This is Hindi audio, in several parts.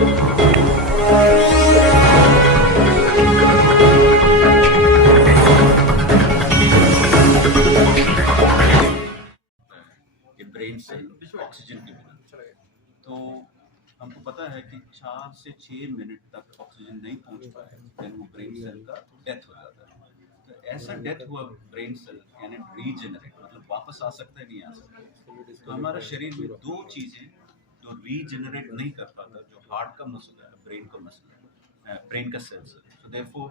ब्रेन सेल ऑक्सीजन के बिना, तो हमको पता है कि 4 से 6 मिनट तक ऑक्सीजन नहीं पहुंच पाए देन वो ब्रेन सेल का डेथ हो जाता है। तो ऐसा डेथ हुआ brain cell can it regenerate, मतलब वापस आ सकता है, नहीं आ सकता। तो हमारा शरीर में दो चीजें जो रीजनरेट नहीं कर पाता, जो हार्ट का मसल है, ब्रेन का मसल है, ब्रेन का सेल्स है। So therefore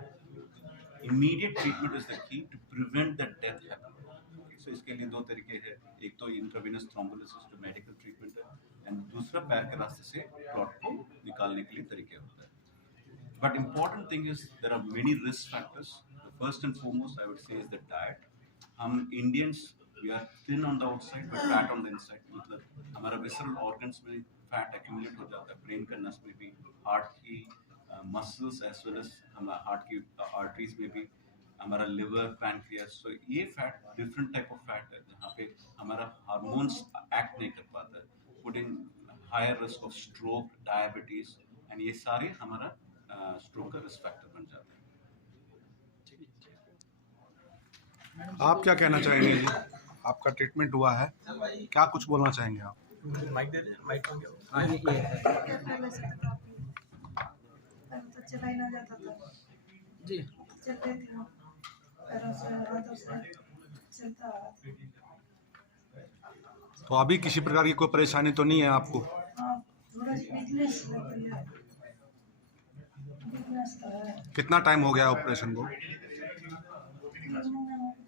immediate treatment is the key to prevent that death happening. So इसके लिए दो तरीके हैं, एक तो इंट्रावेनस थ्रोम्बोलिसिस जो मेडिकल ट्रीटमेंट है, एंड दूसरा पैर के रास्ते से क्लॉट को निकालने के लिए तरीके होता है। But important thing is there are many risk factors. The first and foremost I would say is the diet. हम Indians we are thin on the outside but fat on the inside, मतलब हमारा विसरल ऑर्गन्स में फैट एक्यूमुलेट हो जाता है, ब्रेन का नस में भी, हार्ट की मसल्स एज वेल एज हमारा हार्ट की आर्टरीज में भी, हमारा लिवर, पैनक्रियास। तो ये fat different type of fat है जहाँ पे हमारा हार्मोन्स एक्ट नहीं कर पाता है, putting higher risk of stroke, diabetes, and ये सारे हमारा स्ट्रोक का रिस्क फैक्टर बन जाते हैं। आप क्या कहना चाहेंगे जी? आपका ट्रीटमेंट हुआ है, क्या कुछ बोलना चाहेंगे आप? माइक दे दे, माइक कौन गया? चला ही ना जाता था जी, चलते थे पैरों से, हाथों से चलता रहा। तो अभी किसी प्रकार की कोई परेशानी तो नहीं है आपको? हाँ, थोड़ा वीकनेस लग रही है, वीकनेस तो है। कितना टाइम हो गया ऑपरेशन को? 3 महीने हो गए।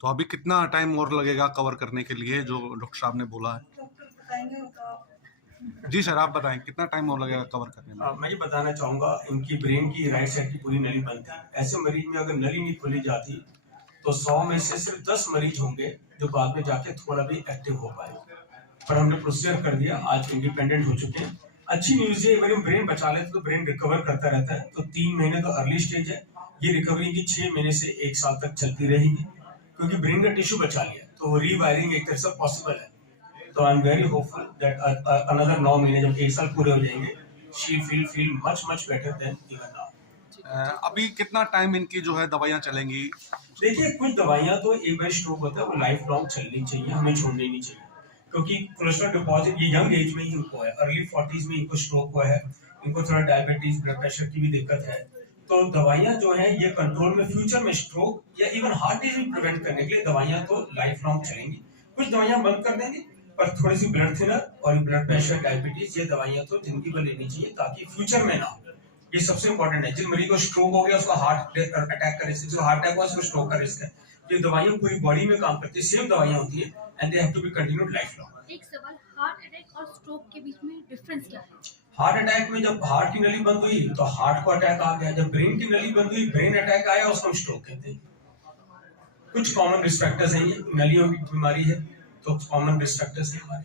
तो अभी कितना टाइम और लगेगा कवर करने के लिए जो डॉक्टर साहब ने बोला है? डॉक्टर बताएंगे तो। जी सर, आप बताएं कितना टाइम और लगेगा कवर करने में? मैं ये बताना चाहूँगा, इनकी ब्रेन की राइट साइड की पूरी नली बंद थी। ऐसे मरीज में अगर नली नहीं खोली जाती तो 100 में से सिर्फ 10 मरीज होंगे जो बाद में जाके थोड़ा भी एक्टिव हो पाए। पर हमने प्रोसीजर कर दिया, आज इंडिपेंडेंट हो चुके हैं। अच्छी न्यूज है, अगर हम ब्रेन बचा लेते तो ब्रेन रिकवर करता रहता है। तो 3 महीने तो अर्ली स्टेज है, ये रिकवरी की 6 महीने से 1 साल तक चलती रहेगी, क्योंकि ब्रेन का टिश्यू बचा लिया तो रीवायरिंग एक तरह से पॉसिबल है। तो I am very hopeful that another 9 महीने जब 1 साल पूरे हो जाएंगे, she feel much better than even now. अभी कितना टाइम इनकी जो है दवाइयाँ चलेंगी? देखिए, कुछ दवाइयां तो एक बार स्ट्रोक होता है वो लाइफ लॉन्ग चलनी चाहिए, हमें छोड़नी नहीं चाहिए, क्योंकि कोलेस्ट्रॉल डिपॉजिट ये यंग एज में ही इनको है, अर्ली 40s में इनको स्ट्रोक हुआ है, इनको थोड़ा डायबिटीज, ब्लड प्रेशर की भी दिक्कत है। तो दवाइयां जो है ये कंट्रोल में, फ्यूचर में स्ट्रोक या इवन हार्ट डिजीज प्रिवेंट करने के लिए दवाइयां तो लाइफ लॉन्ग चलेंगी। कुछ दवाइयां बंद कर देंगे, पर थोड़ी सी ब्लड थिनर और ब्लड प्रेशर, डायबिटीज, ये दवाइयां तो जिंदगी भर लेनी चाहिए ताकि फ्यूचर में ना हो। ये सबसे इंपॉर्टेंट है। जिन मरीज को स्ट्रोक हो गया उसका हार्ट अटैक का रिस्क, जो हार्ट अटैक हुआ उसको स्ट्रोक का रिस्क है। ये दवाइयां पूरी बॉडी में काम करती है, सेम दवाइयां होती है, and they have to be continued life long. एक सवाल, हार्ट अटैक और स्ट्रोक के बीच में डिफरेंस क्या है? हार्ट अटैक में जब हार्ट की नली बंद हुई तो हार्ट को अटैक आ गया, जब ब्रेन की नली बंद हुई ब्रेन अटैक आया, उसको हम स्ट्रोक कहते हैं। कुछ कॉमन रिस्क फैक्टर्स हैं, ये नलियों की बीमारी है तो कॉमन रिस्क फैक्टर्स हैं हमारे।